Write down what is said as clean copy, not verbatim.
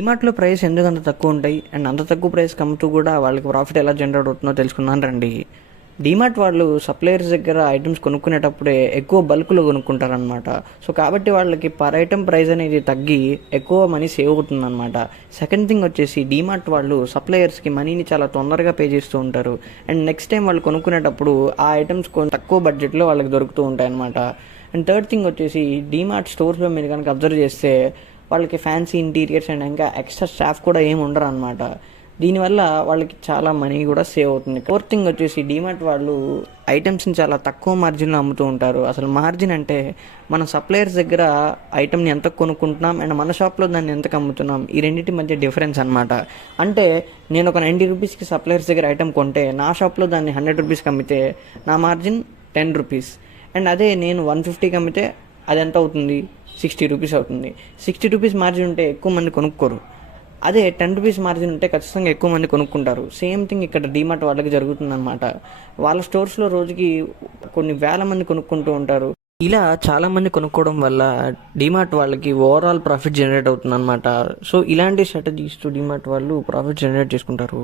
డీమార్ట్లో price ఎందుకు అంత తక్కువ ఉంటాయి అండ్ అంత తక్కువ ప్రైస్కి అమ్ముతూ కూడా వాళ్ళకి ప్రాఫిట్ ఎలా జనరేట్ అవుతుందో తెలుసుకున్నాను రండి. డీమార్ట్ వాళ్ళు సప్లయర్స్ దగ్గర ఐటమ్స్ కొనుక్కునేటప్పుడే ఎక్కువ బల్క్లో కొనుక్కుంటారనమాట. సో కాబట్టి వాళ్ళకి పర్ ఐటమ్ ప్రైస్ అనేది తగ్గి ఎక్కువ మనీ సేవ్ అవుతుందన్నమాట. సెకండ్ థింగ్ వచ్చేసి డీమార్ట్ వాళ్ళు సప్లయర్స్కి మనీని చాలా తొందరగా పే చేస్తూ ఉంటారు. అండ్ నెక్స్ట్ టైం వాళ్ళు కొనుక్కునేటప్పుడు ఆ ఐటమ్స్ తక్కువ బడ్జెట్లో వాళ్ళకి దొరుకుతూ ఉంటాయి అనమాట. అండ్ థర్డ్ థింగ్ వచ్చేసి డీమార్ట్ స్టోర్స్లో మీరు కనుక అబ్జర్వ్ చేస్తే వాళ్ళకి ఫ్యాన్సీ ఇంటీరియర్స్ అండ్ ఇంకా ఎక్స్ట్రా స్టాఫ్ కూడా ఏమి ఉండరు అనమాట. దీనివల్ల వాళ్ళకి చాలా మనీ కూడా సేవ్ అవుతుంది. ఫోర్త్ థింగ్ వచ్చేసి డీమార్ట్ వాళ్ళు ఐటమ్స్ని చాలా తక్కువ మార్జిన్లో అమ్ముతూ ఉంటారు. అసలు మార్జిన్ అంటే మన సప్లయర్స్ దగ్గర ఐటమ్ని ఎంత కొనుక్కుంటున్నాం అండ్ మన షాప్లో దాన్ని ఎంతకు అమ్ముతున్నాం, ఈ రెండింటి మధ్య డిఫరెన్స్ అనమాట. అంటే నేను ఒక 90 రూపీస్కి సప్లయర్స్ దగ్గర ఐటమ్ కొంటే నా షాప్లో దాన్ని 100 రూపీస్కి అమ్మితే నా మార్జిన్ 10 రూపీస్. అండ్ అదే నేను 150కి అమ్మితే అది ఎంత అవుతుంది, 60 రూపీస్ అవుతుంది. 60 రూపీస్ మార్జిన్ ఉంటే ఎక్కువ మంది కొనుక్కోరు. అదే 10 రూపీస్ మార్జిన్ ఉంటే ఖచ్చితంగా ఎక్కువ మంది కొనుక్కుంటారు. సేమ్ థింగ్ ఇక్కడ డీమార్ట్ వాళ్ళకి జరుగుతుందన్నమాట. వాళ్ళ స్టోర్స్లో రోజుకి కొన్ని వేల మంది కొనుక్కుంటూ ఉంటారు. ఇలా చాలా మంది కొనుక్కోవడం వల్ల డీమార్ట్ వాళ్ళకి ఓవరాల్ ప్రాఫిట్ జనరేట్ అవుతుంది అనమాట. సో ఇలాంటి స్ట్రాటజీస్ తో డీమార్ట్ వాళ్ళు ప్రాఫిట్ జనరేట్ చేసుకుంటారు.